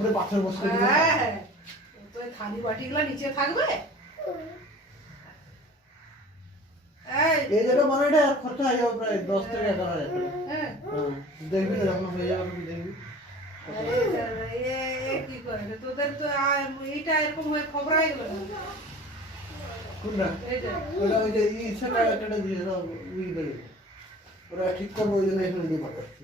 উপরে পাথর বসে দিবে। হ্যাঁ হ্যাঁ, তো এই থালি বাটিগুলো নিচে থাকবে। এই যেটা মানে এটা খরচা হয়ে যাবে প্রায় 10 থেকে 11,000 টাকা। হ্যাঁ দেখবি না যখন হয়ে যাবে তুই দেখবি। কি করে তোদের তো এইটা এরকম হয়ে খবর হয়ে গেল না। কোনটা? এইটা ওটা ওই যে সেটা একটা দিয়ে দাও উইলে। ওরা ঠিক করবে ওই জন্য এখানে দিয়ে পাঠাচ্ছি।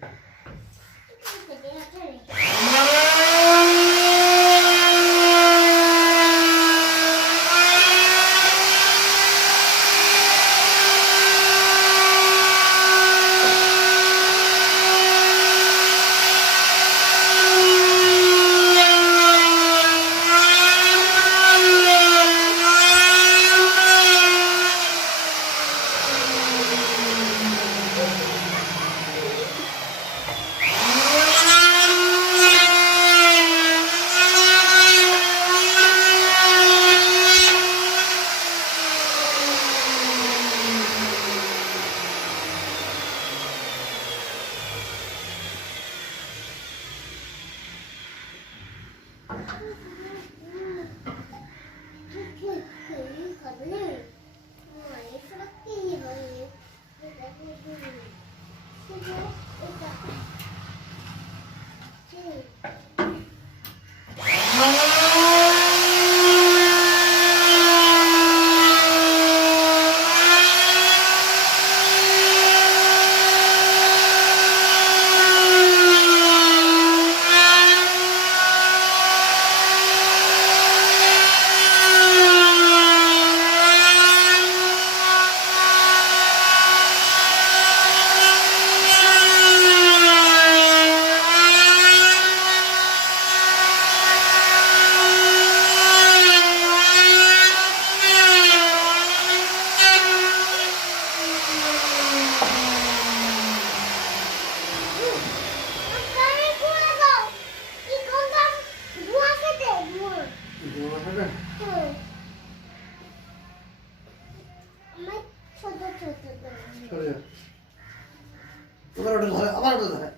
আবার ওটা ধরে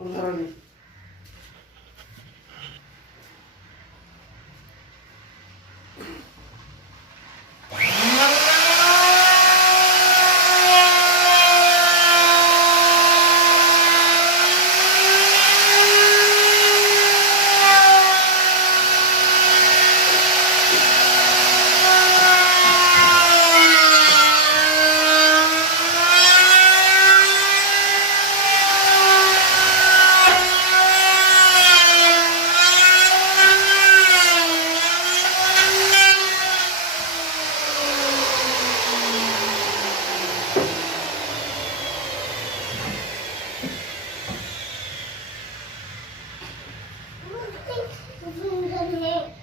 ওটা ধরে है